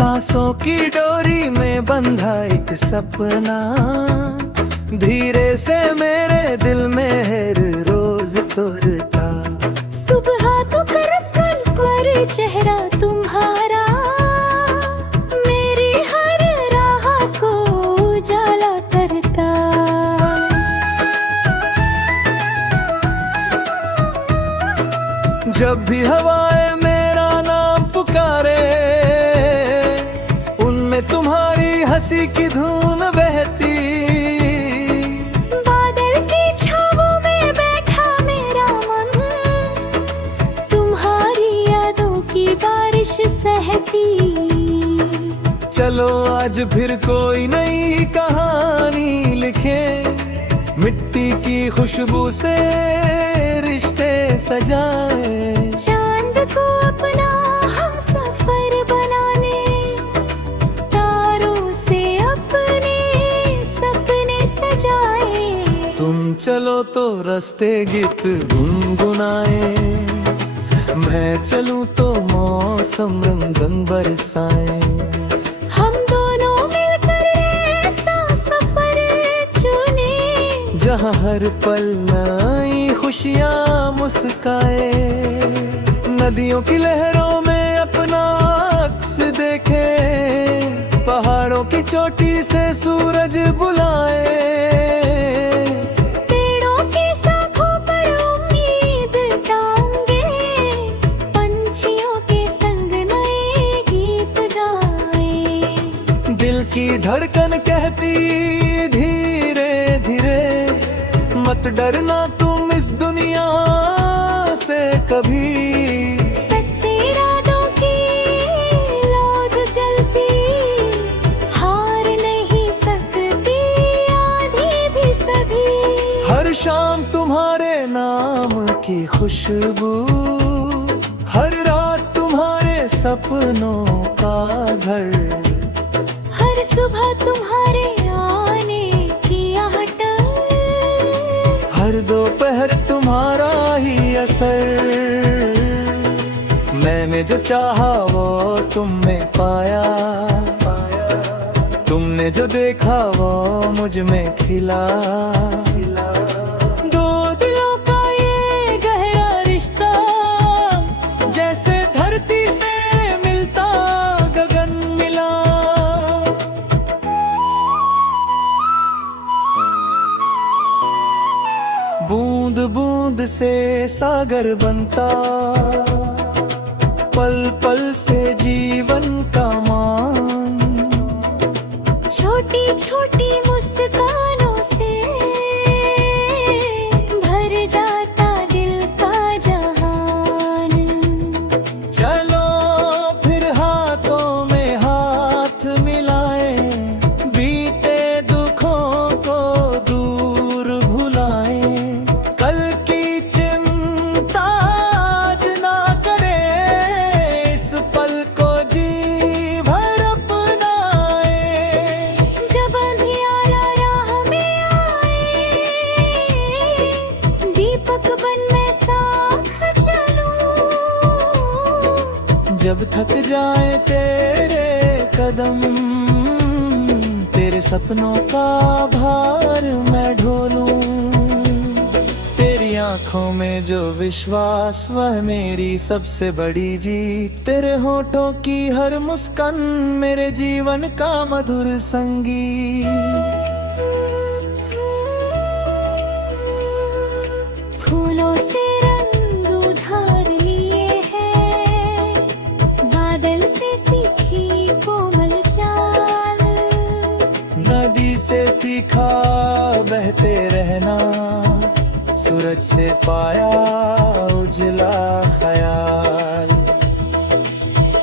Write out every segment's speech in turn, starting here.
सांसों की डोरी में बंधा एक सपना, धीरे से मेरे दिल में हर रोज तोड़ता। सुबह तो करतन पर चेहरा तुम्हारा, मेरी हर राह को उजाला करता। जब भी हवाएं मेरा नाम पुकारे, उनमें तुम्हारी हंसी की धुन बहती। बादल की छावों में बैठा मेरा मन, तुम्हारी यादों की बारिश सहती। चलो आज फिर कोई नई कहानी लिखे, मिट्टी की खुशबू से रिश्ते सजाए। चांद को अपना हम सफर बनाने, तारों से अपने सपने सजाए। तुम चलो तो रास्ते गीत गुनगुनाए, मैं चलूं तो मौसम रंग रंग बरसाए। हम दोनों मिलकर ऐसा सफर चुने, जहाँ हर पल नई खुशियाँ मुस्काए। नदियों की लहरों में अपना अक्स देखे, पहाड़ों की चोटी से सूरज बुलाए। पेड़ों की शाखों पर उम्मीद टांगे, पंछियों के संग नए गीत गाए। दिल की धड़कन कहती धीरे धीरे, मत डरना तुम इस दुनिया से कभी। सच्चे इरादों की लौ जो चलती, हार नहीं सकती आधी भी सभी। हर शाम तुम्हारे नाम की खुशबू, हर रात तुम्हारे सपनों का घर। हर सुबह तुम्हारे आने की आहट, हर दोपहर तुम्हारा ही असर। मैंने जो चाहा वो तुम में पाया, तुमने जो देखा वो मुझ में खिला। दो दिलों का ये गहरा रिश्ता, जैसे धरती से मिलता गगन मिला। बूंद बूंद से सागर बनता, पल पल से जीवन का मान। छोटी छोटी मुस्कानों से भर जाता दिल का जहान। चलो फिर हाथों में हाथ मिलाए, बीते दुखों को दूर भुलाए। कल की चिंता आज ना करे, इस पल को जी भर अपनाए। जब अंधियारा राह में आए, दीपक बन मैं साथ चलूं। जब थक जाए तेरे कदम, तेरे सपनों का भार मैं ढोलूं। तेरी आंखों में जो विश्वास वह मेरी सबसे बड़ी जीत। तेरे होठों की हर मुस्कान मेरे जीवन का मधुर संगीत। फूलों से रंग उधार लिए हैं, बादल से सीखी कोमल चाल। नदी से सीखा बहते रहना, सूरज से पाया उजला ख्याल।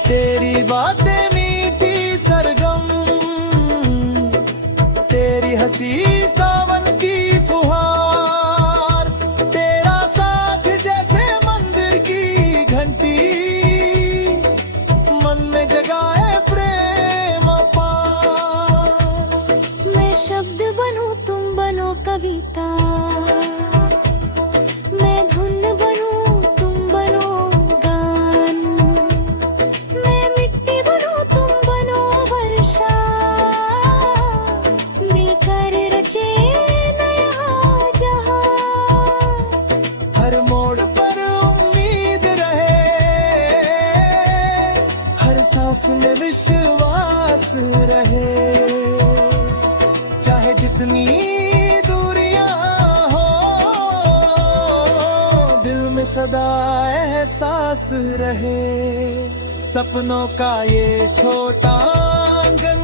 तेरी बातें मीठी सरगम, तेरी हंसी सावन की फुहार। तेरा साथ जैसे मंदिर की घंटी, मन में जगाए प्रेम अपार। मैं शब्द बनूं तुम बनो कविता, मैं धुन बनूं तुम बनो गान। मैं मिट्टी बनूं तुम बनो सांस में विश्वास रहे, चाहे जितनी दूरियां हो, दिल में सदा एहसास रहे। सपनों का ये छोटा आंगन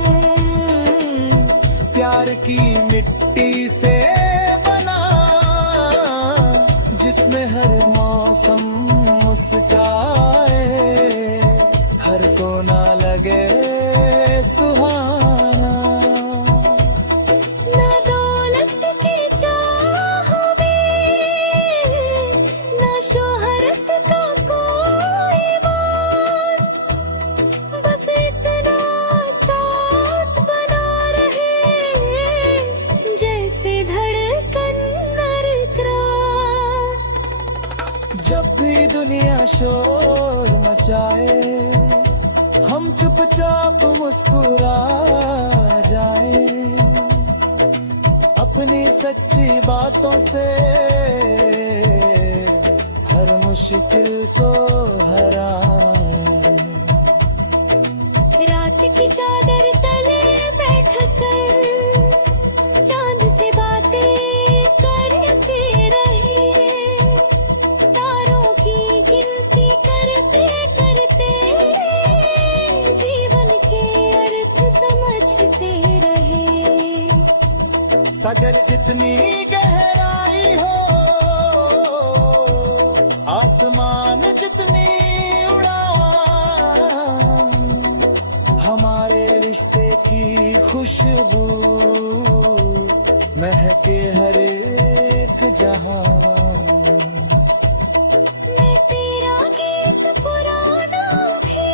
प्यार की मिट्टी से बना, जिसमें हर मौसम मुस्काए, हर कोना लगे सुहाना। ना दौलत की चाह में, ना शोहरत का कोई बात, बस इतना साथ बना रहे, जैसे धड़कन और इकरार। जब भी दुनिया शोर मचाए, हम चुपचाप मुस्कुरा जाए, अपनी सच्ची बातों से हर मुश्किल को हराए। रात की चादर तले बैठकर चांद से बातें करते रहे, तारों की गिनती करते करते जीवन के अर्थ समझते रहे। सागर जितनी गहराई हो, आसमान जितनी उड़ान, हमारे रिश्ते की खुशबू महके हर एक जहां। मैं तेरा गीत पुराना भी,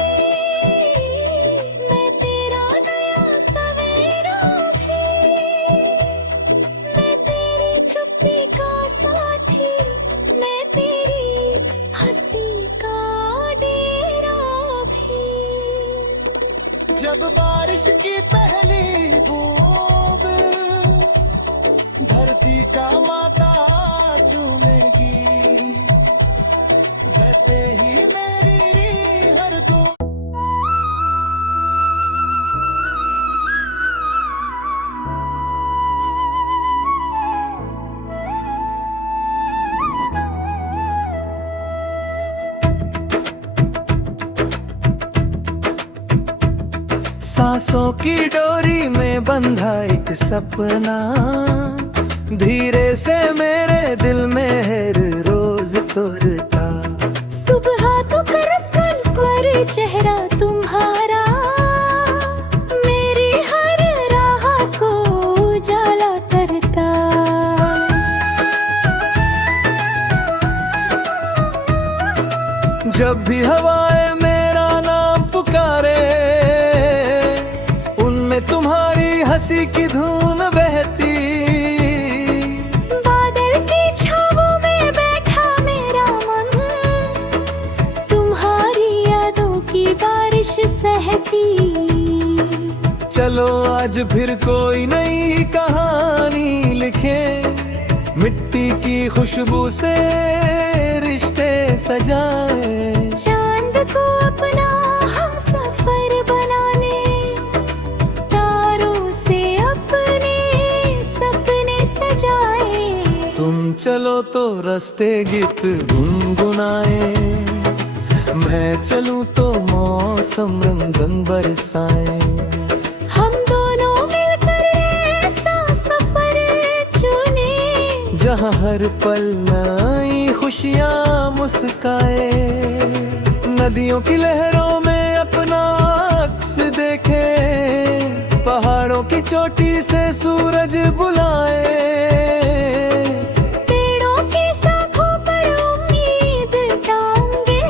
मैं तेरा नया सवेरा भी, मैं तेरी चुप्पी का साथी, मैं तेरी हंसी का डेरा भी। जब बारिश की पहली बूंद धरती का माता चूमेगी, वैसे ही मेरी हर दो। सांसों की डोरी में बंधा एक सपना, धीरे से मेरे दिल में हर रोज तोड़ता। सुबह तो करतन पर चेहरा तुम्हारा, मेरी हर राह को उजाला करता। जब भी हवाएं मेरा नाम पुकारे, उनमें तुम्हारी हंसी की धुन बहती। बादल की छावों में बैठा मेरा मन, तुम्हारी यादों की बारिश सहती। चलो आज फिर कोई नई कहानी लिखे, मिट्टी की खुशबू से रिश्ते सजाए। चांद को अपना हम सफर बनाने, तारों से अपने सपने सजाए। तुम चलो तो रास्ते गीत गुनगुनाए, मैं चलूं तो मौसम रंग रंग बरसाए। हम दोनों मिलकर ऐसा सफर चुने, जहाँ हर पल नई खुशियाँ मुस्काए। नदियों की लहरों में अपना अक्स देखे, पहाड़ों की चोटी से सूरज बुलाए। पेड़ों की शाखों पर उम्मीद टांगे,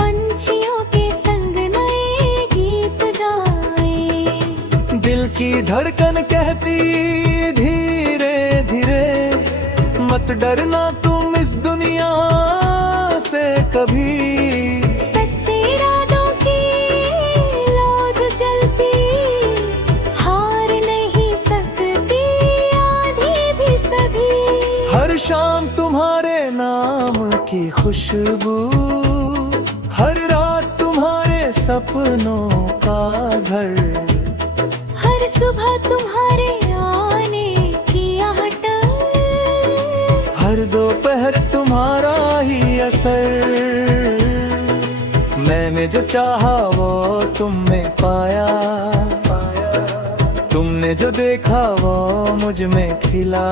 पंछियों के संग नए गीत गाए। दिल की धड़कन कहती धीरे धीरे, मत डरना तुम इस दुनिया से कभी। सच्चे इरादों की लौ जो चलती, हार नहीं सकती आधी भी सभी। हर शाम तुम्हारे नाम की खुशबू, हर रात तुम्हारे सपनों का घर। हर सुबह तुम्हारे आने की आहट, हर दोपहर तुम्हारा ही असर। मैंने जो चाहा वो तुम में पाया, तुमने जो देखा वो मुझ में खिला।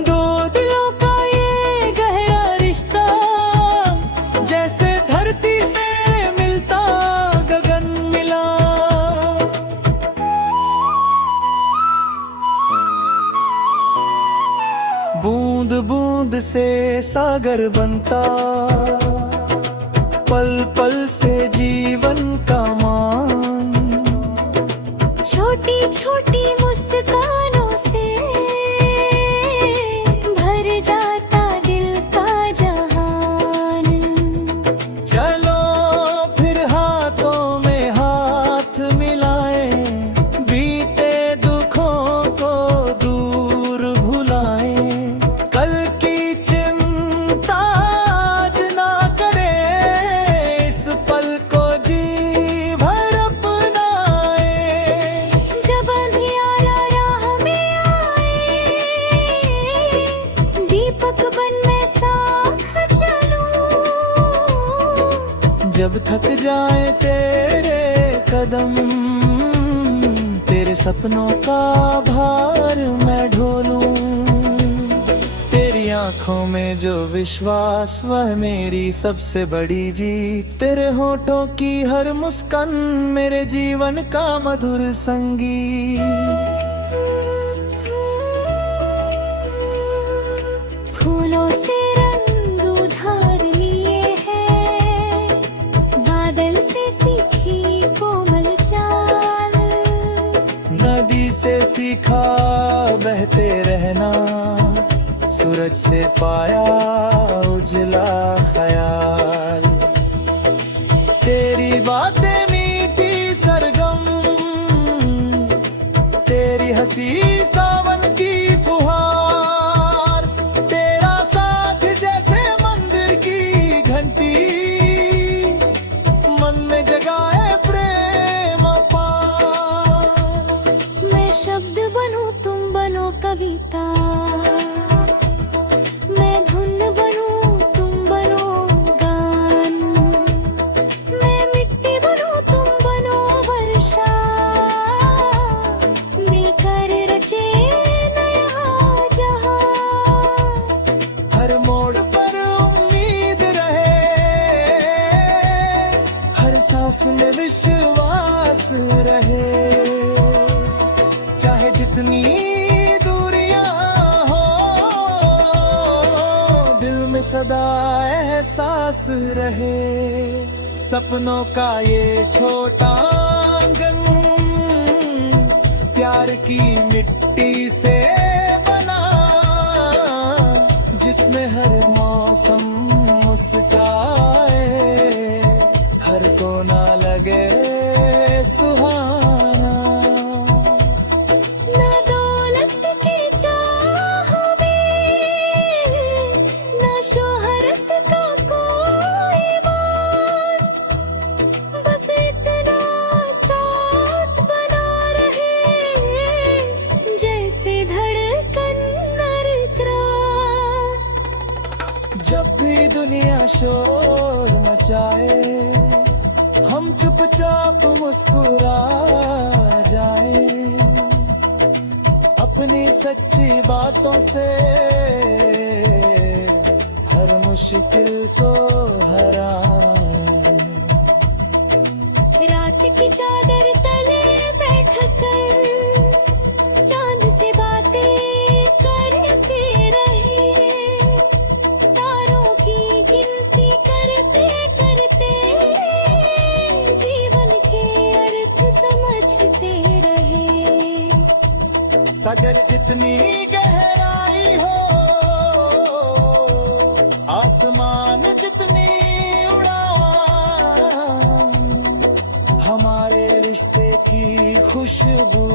दो दिलों का ये गहरा रिश्ता, जैसे धरती से मिलता गगन मिला। बूंद बूंद से सागर बनता, पल पल से जीवन का मान। छोटी छोटी मुस्कानों से भर जाता दिल का जहान। चलो फिर हाथों में हाथ मिलाए, बीते दुखों को दूर भुलाए। कल की चिंता आज ना करे, इस पल को जी भर अपनाए। जब अंधियारा राह में आए, दीपक बन मैं साथ चलूं। जब थक जाए तेरे कदम, तेरे सपनों का भार मैं ढोलूं। तेरी आंखों में जो विश्वास वह मेरी सबसे बड़ी जीत। तेरे होठों की हर मुस्कान मेरे जीवन का मधुर संगीत। फूलों से रंग उधार लिए हैं, बादल से सीखी कोमल चाल। नदी से सीखा बहते रहना, सूरज से पाया उजला ख्याल। तेरी बातें मीठी सरगम, तेरी हंसी सावन की फुहार। तेरा साथ जैसे मंदिर की घंटी, मन में जगाए प्रेम अपार। मैं शब्द बनूं तुम बनो कविता, मैं धुन बनूं तुम बनो गान। मैं मिट्टी बनूं तुम बनो वर्षा, मिलकर रचे नया जहां। हर मोड़ पर उम्मीद रहे, हर सांस में विश्वास रहे। चाहे जितनी दूरियां हो, दिल में सदा एहसास रहे। सपनों का ये छोटा आंगन, प्यार की मिट्टी से बना, जिसमें हर मौसम मुस्काए, हर कोना लगे सुहाना। ना दौलत की चाह में, ना शोहरत का कोई मान। बस इतना साथ बना रहे, जैसे धड़कन और इकरार। जब भी दुनिया शोर मचाए, हम चुपचाप मुस्कुरा जाए। अपनी सच्ची बातों से हर मुश्किल को हराए। रात की चादर तले बैठ कर, चांद से बातें करते रहे। तारों की गिनती करते करते, जीवन के अर्थ समझते रहे। सागर जितनी गहराई हो, आसमान जितनी उड़ान, हमारे रिश्ते की खुशबू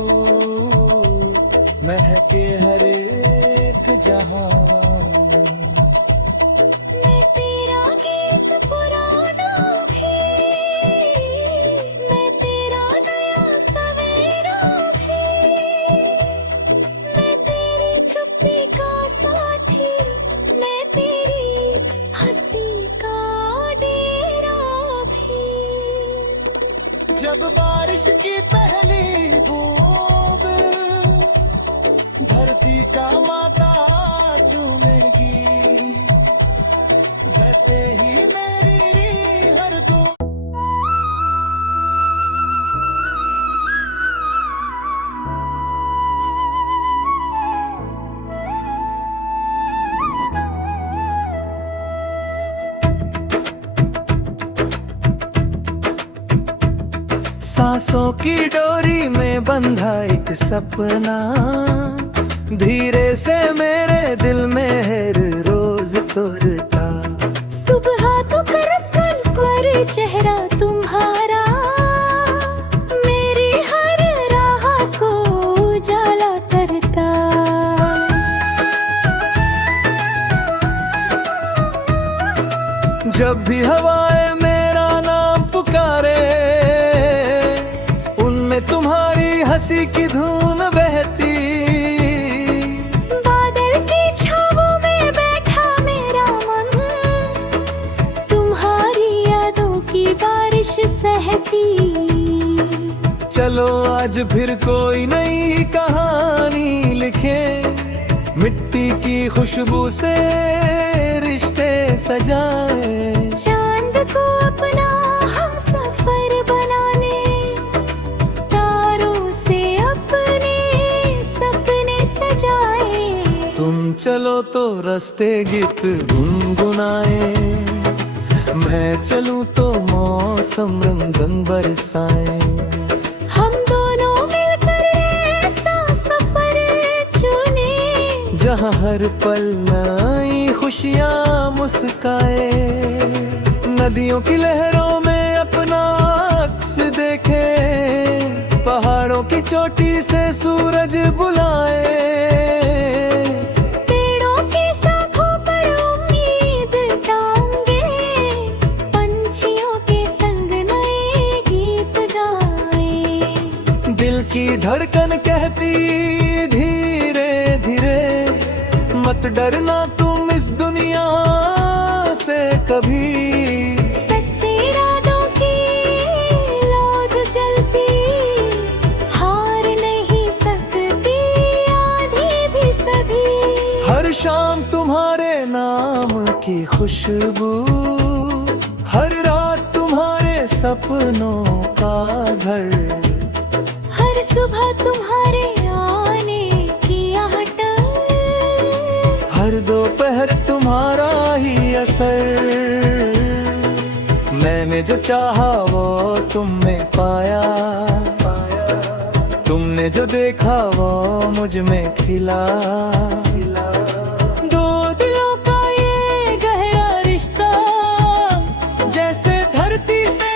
महके हर एक जहां। मैं तेरा गीत पुराना भी जब बारिश की पहली बूंद धरती का माता चूमेगी, वैसे ही मेरी हर दो। सांसों की डोरी में बंधा एक सपना, धीरे से मेरे दिल में हर रोज तोड़ता। सुबह तो करतन पर चेहरा तुम्हारा, मेरी हर राह को उजाला करता। जब भी हवाएं मेरा नाम पुकारे, उनमें तुम्हारी हंसी की धुन बहती। बादल की छावों में बैठा मेरा मन, तुम्हारी यादों की बारिश सहती। चलो आज फिर कोई नई कहानी लिखे, मिट्टी की खुशबू से रिश्ते सजाए। चांद को अपना हम सफर बनाने, तारों से अपने सपने सजाए। तुम चलो तो रास्ते गीत गुनगुनाए, मैं चलूं तो मौसम रंग रंग बरसाए। हम दोनों मिलकर ऐसा सफर चुने, जहाँ हर पल नई खुशियाँ मुस्काए। नदियों की लहरों में अपना अक्स देखे, पहाड़ों की चोटी से सूरज बुलाए। पेड़ों की शाखों पर उम्मीद टांगे, पंछियों के संग नए गीत गाए। दिल की धड़कन कहती धीरे धीरे, मत डरना तुम इस दुनिया से कभी। सच्चे इरादों की लौ जो चलती, हार नहीं सकती आधी भी सभी। हर शाम तुम्हारे नाम की खुशबू, हर रात तुम्हारे सपनों का घर। हर सुबह तुम्हारे आने की आहट, हर दोपहर तुम्हारा ही असर। मैंने जो चाहा वो तुम में पाया, तुमने जो देखा वो मुझ में खिला। दो दिलों का ये गहरा रिश्ता, जैसे धरती से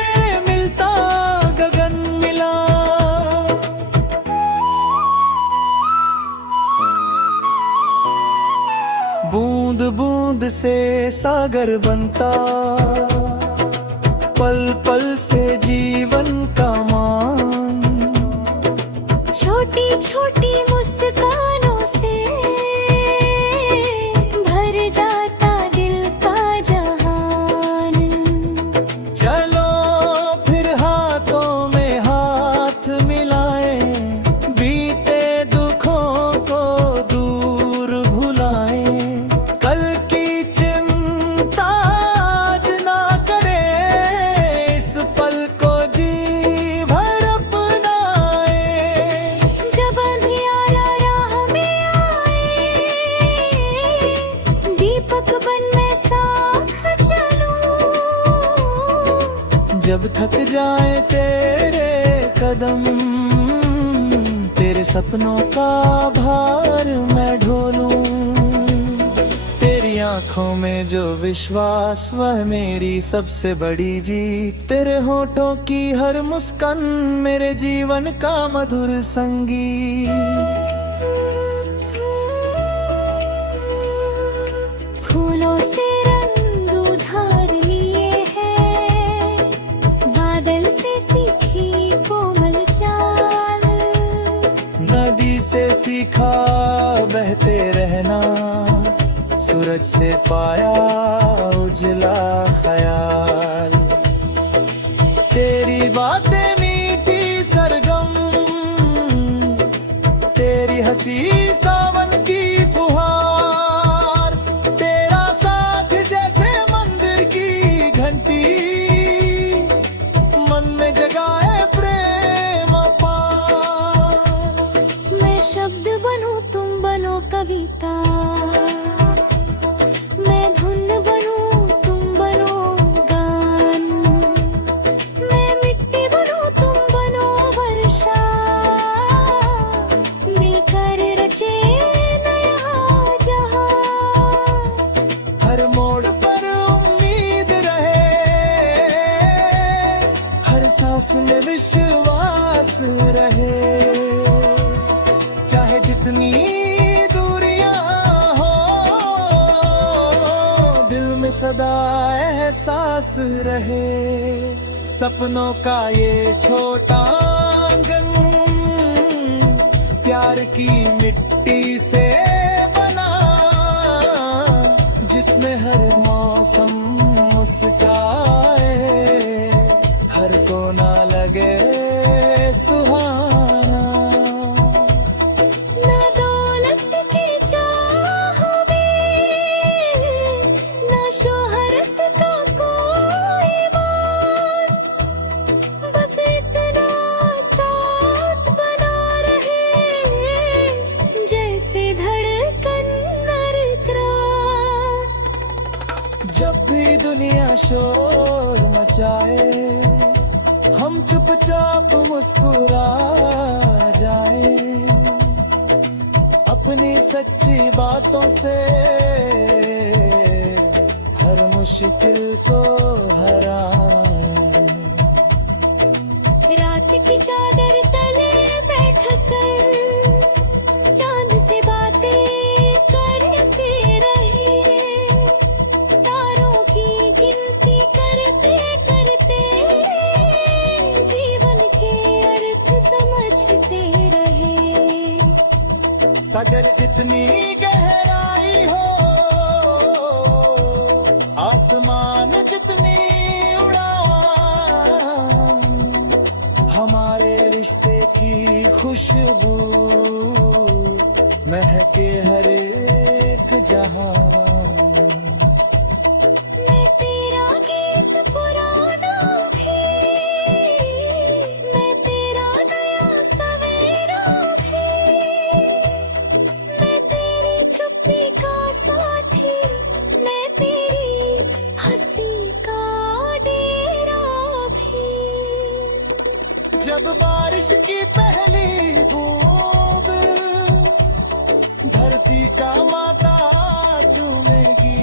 मिलता गगन मिला। बूंद बूंद से सागर बनता, पल पल से जीवन का मान। छोटी छोटी मुस्कानों से भर जाता दिल का जहान। चलो फिर हाथों में हाथ मिलाए, बीते दुखों को दूर भुलाए। कल की चिंता आज ना करे, इस पल को जी भर अपनाए। जब अंधियारा राह में आए, दीपक बन मैं साथ चलूं। जब थक जाए तेरे कदम, तेरे सपनों का भार मैं ढोलूं। तेरी आंखों में जो विश्वास वह मेरी सबसे बड़ी जीत। तेरे होठों की हर मुस्कान मेरे जीवन का मधुर संगीत। फूलों से रंग उधार लिए हैं, बादल से सीखी कोमल चाल। नदी से सीखा बहते रहना, सूरज से पाया उजला ख्याल। तेरी बातें हंसी सावन की फुहार, तेरा साथ जैसे मंदिर की घंटी, मन में जगाए प्रेम अपार। मैं शब्द बनूं तुम बनो कविता, मैं धुन बनूं तुम बनो गान, मैं मिट्टी बनूं तुम बनो वर्षा, मिलकर रचे नया जहां। हर मोड़ पर उम्मीद रहे, हर सांस में विश्वास रहे, चाहे जितनी दूरियां हो, दिल में सदा एहसास रहे। सपनों का ये छोटा आंगन, प्यार की मिट्टी से बना, जिसमें हर मौसम मुस्काए, हर कोना लगे सुहाना। ना दौलत की चाह में, ना शोहरत का कोई मान, बस इतना साथ बना रहे, जैसे धड़कन और इकरार। जब भी दुनिया शोर मचाए, हम चुपचाप मुस्कुरा जाए, अपनी सच्ची बातों से हर मुश्किल को हराए। रात की चादर तले बैठकर चांद से बातें करते रहे, तारों की गिनती करते करते जीवन के अर्थ समझते रहे। सागर जितनी गहराई हो, आसमान जितनी उड़ान, हमारे रिश्ते की खुशबू महके हर एक जहां। मैं तेरा गीत पुराना भी, मैं तेरा नया सवेरा भी, मैं तेरी चुप्पी का साथी, मैं तेरी हंसी का डेरा भी। जब बारिश की पहली बूंद धरती का माता चूमेगी,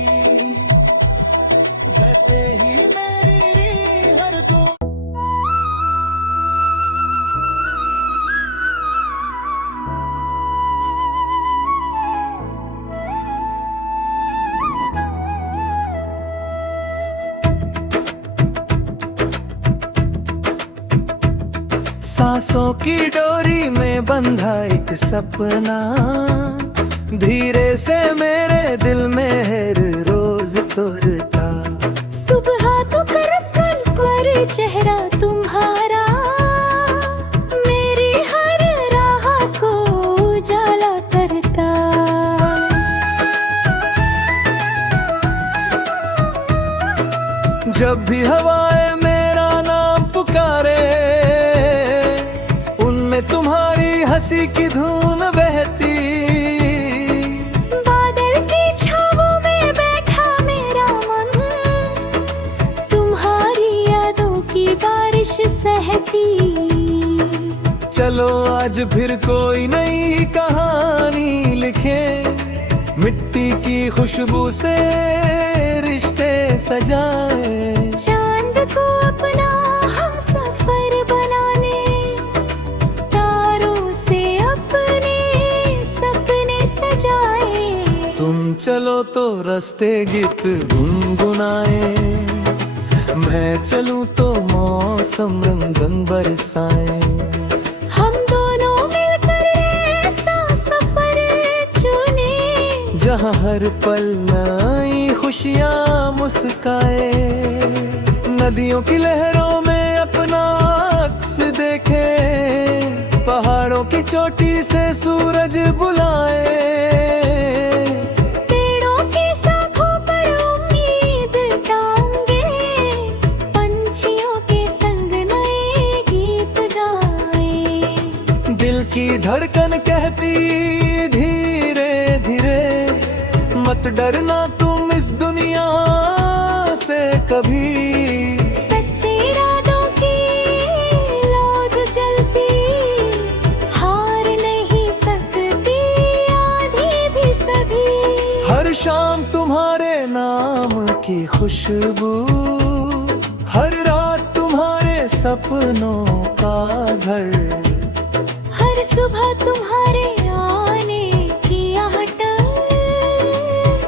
वैसे ही मेरी हर दो। सांसों की डोरी में बंधा एक सपना, धीरे से मेरे दिल में हर रोज तोड़ता। सुबह तो करतन पर चेहरा तुम्हारा, मेरी हर राह को उजाला करता। जब भी हवाएं मेरा नाम पुकारे, उनमें तुम्हारी हंसी की धुन बहती। बादल की छावों में बैठा मेरा मन, तुम्हारी यादों की बारिश सहती। चलो आज फिर कोई नई कहानी लिखे, मिट्टी की खुशबू से रिश्ते सजाए। चांद को अपना हम सफर बनाने, तारों से अपने सपने सजाए। तुम चलो तो रास्ते गीत गुनगुनाए, मैं चलूं तो मौसम रंग रंग बरसाए। हम दोनों मिलकर ऐसा सफर चुने, जहाँ हर पल नई खुशियाँ मुस्काए। नदियों की लहरों में अपना अक्स देखे, पहाड़ों की चोटी से सूरज बुलाए, पेड़ों की शाखों पर उम्मीद टांगे, पंछियों के संग नए गीत गाए। दिल की धड़कन कहती धीरे धीरे, मत डरना तुम इस दुनिया से कभी। सच्चे इरादों की लो जो चलती, हार नहीं सकती आधी भी सभी। हर शाम तुम्हारे नाम की खुशबू, हर रात तुम्हारे सपनों का घर, हर सुबह तुम्हारे आने की आहट,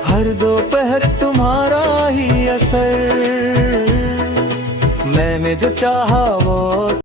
हर दोपहर तुम्हारा ही असर। मैंने जो चाहा वो